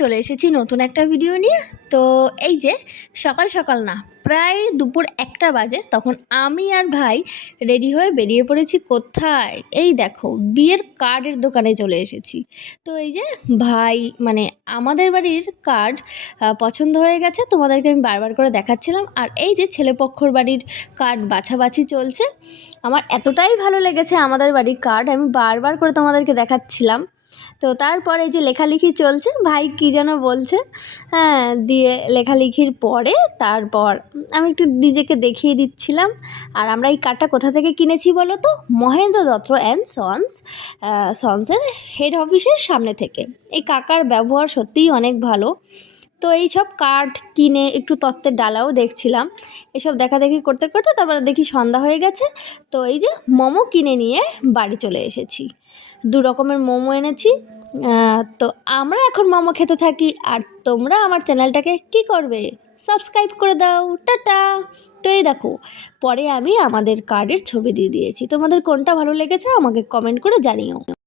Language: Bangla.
চলে এসেছি নতুন একটা ভিডিও নিয়ে। তো এই যে সকাল সকাল না, প্রায় দুপুর 1টা বাজে, তখন আমি আর ভাই রেডি হয়ে বেরিয়ে পড়েছি কোথায়, এই দেখো বিয়ের কার্ডের দোকানে চলে এসেছি। তো এই যে ভাই মানে আমাদের বাড়ির কার্ড পছন্দ হয়ে গেছে, তোমাদেরকে আমি বারবার করে দেখাচ্ছিলাম। আর এই যে ছেলেপক্ষর বাড়ির কার্ড বাছাবাছি চলছে। আমার এতটাই ভালো লেগেছে আমাদের বাড়ির কার্ড, আমি বারবার করে তোমাদেরকে দেখাচ্ছিলাম। তো তারপরে যে লেখালেখি চলছে, ভাই কী যেন বলছে, হ্যাঁ, দিয়ে লেখালেখির পরে তারপর আমি একটু নিজেকে দেখিয়ে দিচ্ছিলাম। আর আমরা এই কার্ডটা কোথা থেকে কিনেছি বলো তো? মহেন্দ্র দত্ত অ্যান্ড সন্সের হেড অফিসের সামনে থেকে। এই কাকার ব্যবহার সত্যিই অনেক ভালো। তো এই সব কার্ড কিনে একটু তত্ত্বের ডালাও দেখছিলাম। এসব দেখাদেখি করতে করতে তারপরে দেখি সন্ধ্যা হয়ে গেছে। তো এই যে মোমো কিনে নিয়ে বাড়ি চলে এসেছি। 2 রকমের মোমো এনেছি। তো আমরা এখন মোমো খেতে থাকি, আর তোমরা আমার চ্যানেলটাকে কী করবে, সাবস্ক্রাইব করে দাও। টাটা। তো এই দেখো, পরে আমি আমাদের কার্ডের ছবি দিয়ে দিয়েছি। তোমাদের কোনটা ভালো লেগেছে আমাকে কমেন্ট করে জানিও।